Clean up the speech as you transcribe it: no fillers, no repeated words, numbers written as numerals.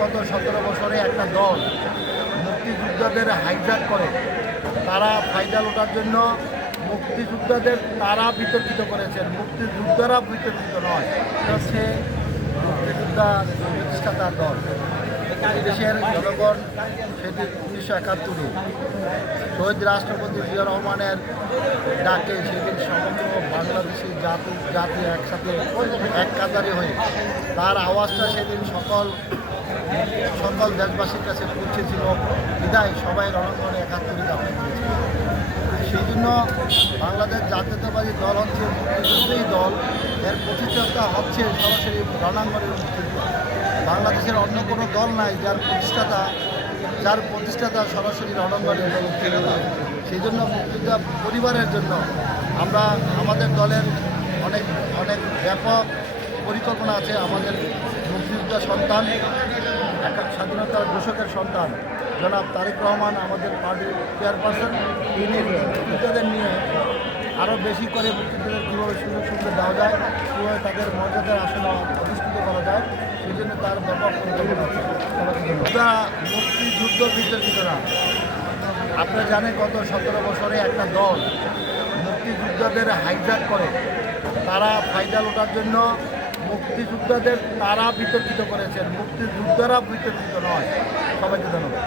গত 17 বছরে একটা দল মুক্তিযোদ্ধাদের হাইজ্যাক করে তারা ফায়দা লোটার জন্য মুক্তিযোদ্ধাদের তারা বিতর্কিত করেছেন। মুক্তিযোদ্ধারা বিতর্কিত নয়, এটা হচ্ছে মুক্তিযোদ্ধা প্রতিষ্ঠাতার দল। দেশের জনগণ সেটি 1971-এ শহীদ রাষ্ট্রপতি জিয়া রহমানের ডাকে সেদিন সমগ্র বাংলাদেশি জাতি একসাথে এক কাতারে হয়ে তার আওয়াজটা সেদিন সকল দেশবাসীর কাছে পৌঁছেছিল। বিদায় সবাই রণাঙ্গনে 71-এ দাপন করেছিল। সেই জন্য বাংলাদেশ জাতীয়তাবাদী দল হচ্ছে মুক্তিযুদ্ধেই দল, এর প্রতিষ্ঠাতা হচ্ছে সরাসরি রণাঙ্গনের মুক্তিযুদ্ধ। বাংলাদেশের অন্য কোনো দল নাই যার প্রতিষ্ঠাতা সরাসরি রণাঙ্গনের মুক্তিযোদ্ধা। সেই জন্য মুক্তিযোদ্ধা পরিবারের জন্য আমরা আমাদের দলের অনেক ব্যাপক পরিকল্পনা আছে। আমাদের মুক্তিযোদ্ধা সন্তান, স্বাধীনতার ঘোষকের সন্তান জনাব তারেক রহমান আমাদের পার্টির চেয়ারপারসন, তিনি মুক্তিযোদ্ধাদের নিয়ে আরও বেশি করে মুক্তিযোদ্ধাদের কীভাবে সুযোগ সুবিধা দেওয়া যায়, কীভাবে তাদের মর্যাদার আসনে অধিষ্ঠিত করা যায়, সেই জন্য তার ব্যাপক পরিকল্পনা আছে। মুক্তিযুদ্ধ বিতর্কিত না। আপনারা জানেন গত 17 বছরে একটা দল মুক্তিযোদ্ধাদের হাইজ্যাক করে তারা ফায়দা লোটার জন্য মুক্তিযোদ্ধাদের তারা বিতর্কিত করেছেন। মুক্তিযোদ্ধারা বিতর্কিত নয়। সবাইকে ধন্যবাদ।